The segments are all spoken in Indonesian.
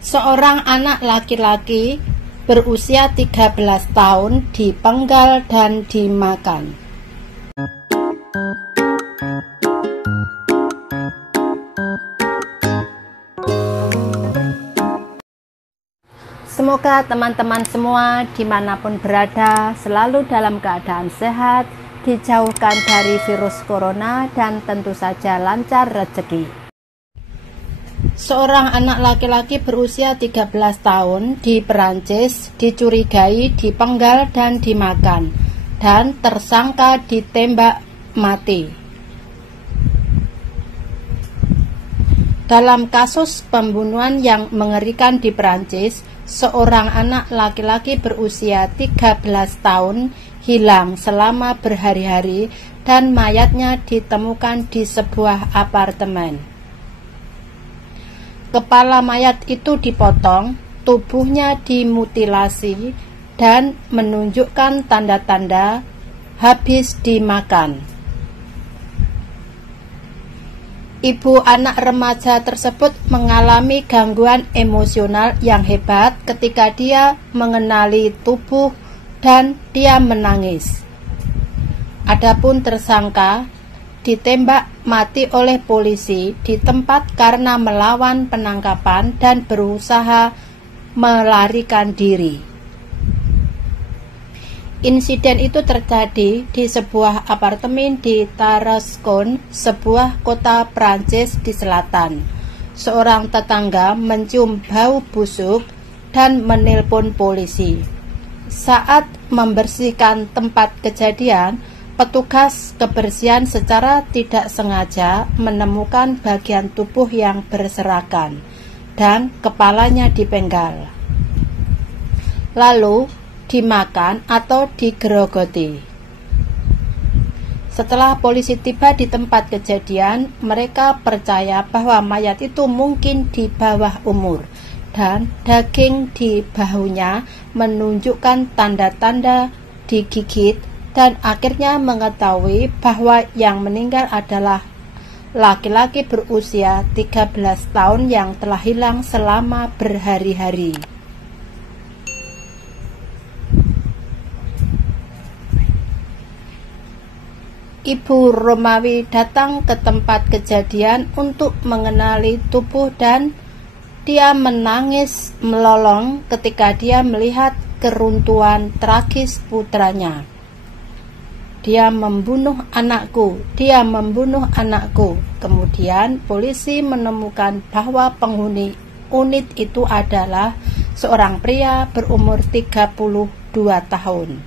Seorang anak laki-laki berusia 13 tahun dipenggal dan dimakan. Semoga teman-teman semua dimanapun berada selalu dalam keadaan sehat, dijauhkan dari virus corona, dan tentu saja lancar rezeki. Seorang anak laki-laki berusia 13 tahun di Perancis dicurigai dipenggal dan dimakan, dan tersangka ditembak mati. Dalam kasus pembunuhan yang mengerikan di Perancis, seorang anak laki-laki berusia 13 tahun hilang selama berhari-hari dan mayatnya ditemukan di sebuah apartemen. Kepala mayat itu dipotong, tubuhnya dimutilasi, dan menunjukkan tanda-tanda habis dimakan. Ibu anak remaja tersebut mengalami gangguan emosional yang hebat ketika dia mengenali tubuh dan dia menangis. Adapun tersangka ditembak mati oleh polisi di tempat karena melawan penangkapan dan berusaha melarikan diri. Insiden itu terjadi di sebuah apartemen di Tarascon, sebuah kota Prancis di selatan. Seorang tetangga mencium bau busuk dan menelpon polisi. Saat membersihkan tempat kejadian, petugas kebersihan secara tidak sengaja menemukan bagian tubuh yang berserakan dan kepalanya dipenggal, lalu dimakan atau digerogoti. Setelah polisi tiba di tempat kejadian, mereka percaya bahwa mayat itu mungkin di bawah umur dan daging di bahunya menunjukkan tanda-tanda digigit, dan akhirnya mengetahui bahwa yang meninggal adalah laki-laki berusia 13 tahun yang telah hilang selama berhari-hari. Ibu Romawi datang ke tempat kejadian untuk mengenali tubuh dan dia menangis melolong ketika dia melihat keruntuhan tragis putranya. Dia membunuh anakku, dia membunuh anakku. Kemudian polisi menemukan bahwa penghuni unit itu adalah seorang pria berumur 32 tahun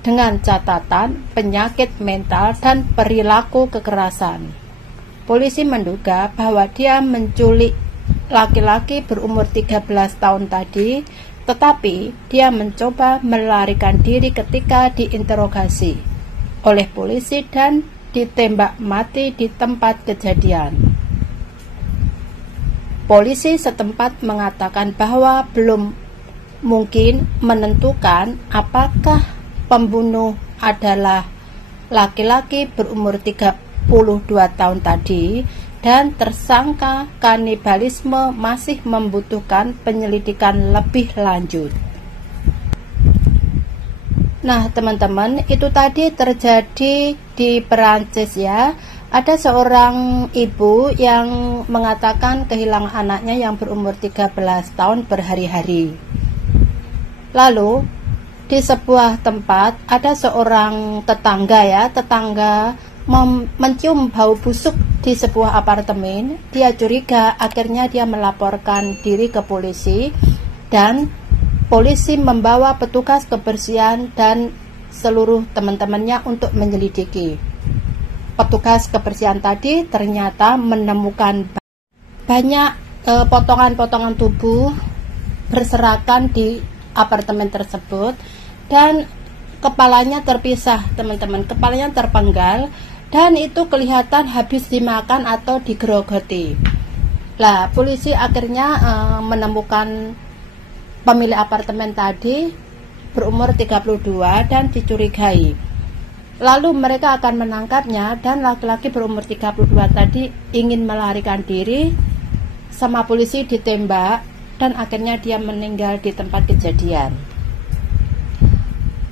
dengan catatan penyakit mental dan perilaku kekerasan. Polisi menduga bahwa dia menculik laki-laki berumur 13 tahun tadi, tetapi dia mencoba melarikan diri ketika diinterogasi oleh polisi dan ditembak mati di tempat kejadian. Polisi setempat mengatakan bahwa belum mungkin menentukan apakah pembunuh adalah laki-laki berumur 32 tahun tadi, dan tersangka kanibalisme masih membutuhkan penyelidikan lebih lanjut. Nah, teman-teman, itu tadi terjadi di Perancis ya. Ada seorang ibu yang mengatakan kehilangan anaknya yang berumur 13 tahun berhari-hari. Lalu di sebuah tempat ada seorang tetangga mencium bau busuk di sebuah apartemen. Dia curiga, akhirnya dia melaporkan diri ke polisi, dan polisi membawa petugas kebersihan dan seluruh teman-temannya untuk menyelidiki. Petugas kebersihan tadi ternyata menemukan banyak potongan-potongan tubuh berserakan di apartemen tersebut, dan kepalanya terpisah, teman-teman. Kepalanya terpenggal dan itu kelihatan habis dimakan atau digerogoti. Lah, polisi akhirnya menemukan pemilik apartemen tadi berumur 32 dan dicurigai. Lalu mereka akan menangkapnya, dan laki-laki berumur 32 tadi ingin melarikan diri sama polisi ditembak dan akhirnya dia meninggal di tempat kejadian.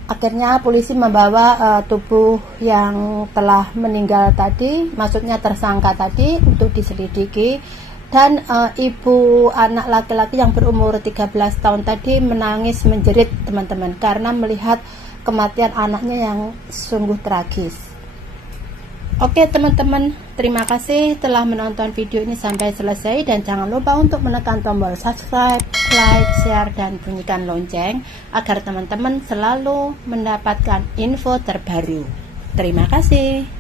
Akhirnya polisi membawa tubuh yang telah meninggal tadi, maksudnya tersangka tadi, untuk diselidiki. Dan ibu anak laki-laki yang berumur 13 tahun tadi menangis menjerit, teman-teman, karena melihat kematian anaknya yang sungguh tragis. Oke teman-teman, terima kasih telah menonton video ini sampai selesai, dan jangan lupa untuk menekan tombol subscribe, like, share, dan bunyikan lonceng agar teman-teman selalu mendapatkan info terbaru. Terima kasih.